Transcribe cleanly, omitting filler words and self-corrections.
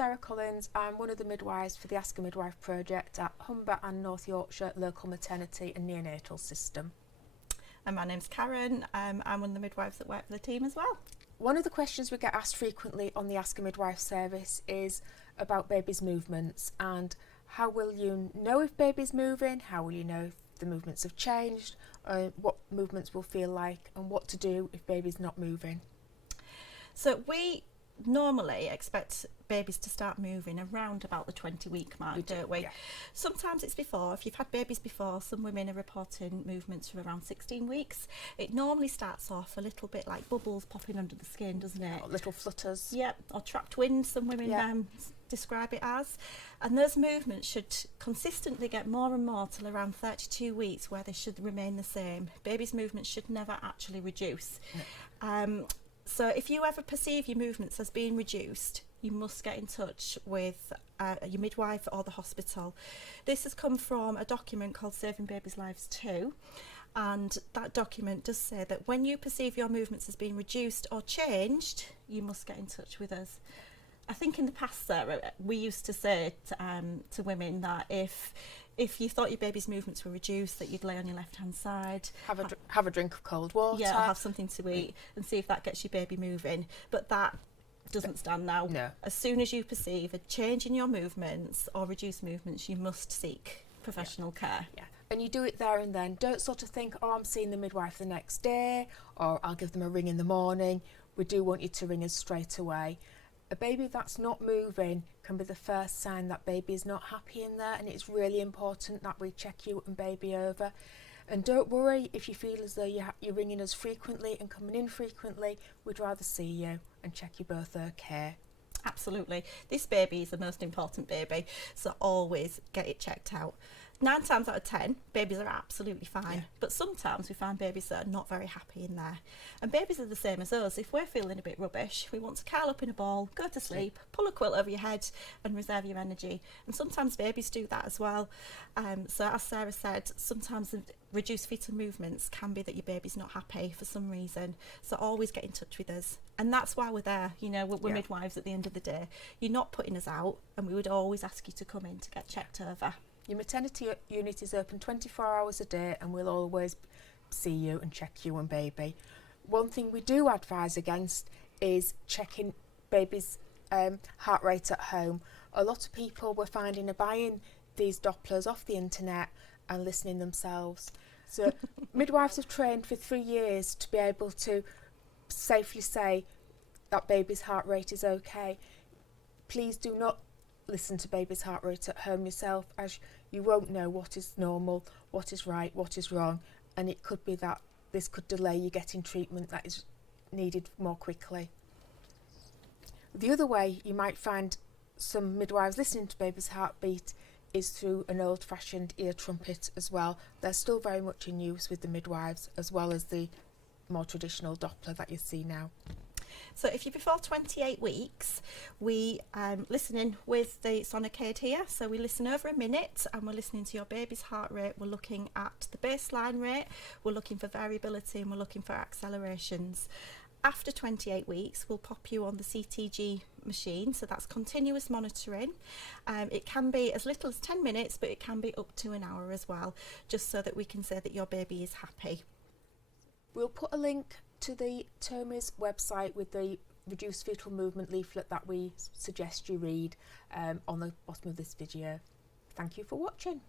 Sarah Collins. I'm one of the midwives for the Ask a Midwife project at Humber and North Yorkshire Local Maternity and Neonatal System. And my name's Karen. I'm one of the midwives that work for the team as well. One of the questions we get asked frequently on the Ask a Midwife service is about babies' movements, and how will you know if baby's moving, how will you know if the movements have changed, what movements will feel like, and what to do if baby's not moving. So we normally expect babies to start moving around about the 20-week mark, don't we? Yeah. Sometimes it's before. If you've had babies before, some women are reporting movements from around 16 weeks. It normally starts off a little bit like bubbles popping under the skin, doesn't it? Or little flutters. Yep, or trapped wind, some women describe it as. And those movements should consistently get more and more till around 32 weeks, where they should remain the same. Babies' movements should never actually reduce. No. So if you ever perceive your movements as being reduced, you must get in touch with your midwife or the hospital. This has come from a document called Saving Babies' Lives 2, and that document does say that when you perceive your movements as being reduced or changed, you must get in touch with us. I think in the past, Sarah, we used to say to women that if you thought your baby's movements were reduced, that you'd lay on your left-hand side. Have a drink of cold water. Yeah, or have something to eat and see if that gets your baby moving. But that doesn't stand now. No. As soon as you perceive a change in your movements or reduced movements, you must seek professional care. Yeah. And you do it there and then. Don't sort of think, oh, I'm seeing the midwife the next day, or I'll give them a ring in the morning. We do want you to ring us straight away. A baby that's not moving can be the first sign that baby is not happy in there, and it's really important that we check you and baby over. And don't worry if you feel as though you're ringing us frequently and coming in frequently. We'd rather see you and check you both okay. Absolutely. This baby is the most important baby, so always get it checked out. 9 times out of 10, babies are absolutely fine, Yeah. but sometimes we find babies that are not very happy in there. And babies are the same as us. If we're feeling a bit rubbish, we want to curl up in a ball, go to sleep, pull a quilt over your head and reserve your energy. And sometimes babies do that as well. So as Sarah said, sometimes the reduced fetal movements can be that your baby's not happy for some reason. So always get in touch with us. And that's why we're there. You know, we're midwives at the end of the day. You're not putting us out, and we would always ask you to come in to get checked over. Your maternity unit is open 24 hours a day, and we'll always see you and check you and baby. One thing we do advise against is checking baby's heart rate at home. A lot of people were finding are buying these Dopplers off the internet and listening themselves. So midwives have trained for 3 years to be able to safely say that baby's heart rate is okay. Please do not listen to baby's heart rate at home yourself, as you won't know what is normal, what is right, what is wrong, and it could be that this could delay you getting treatment that is needed more quickly. The other way you might find some midwives listening to baby's heartbeat is through an old-fashioned ear trumpet as well. They're still very much in use with the midwives, as well as the more traditional Doppler that you see now. So if you're before 28 weeks, we listen in with the Sonicade here. So we listen over a minute and we're listening to your baby's heart rate. We're looking at the baseline rate, we're looking for variability, and we're looking for accelerations. After 28 weeks, we'll pop you on the CTG machine, so that's continuous monitoring. It can be as little as 10 minutes, but it can be up to an hour as well, just so that we can say that your baby is happy. We'll put a link to the TOMI's website with the reduced fetal movement leaflet that we suggest you read on the bottom of this video. Thank you for watching.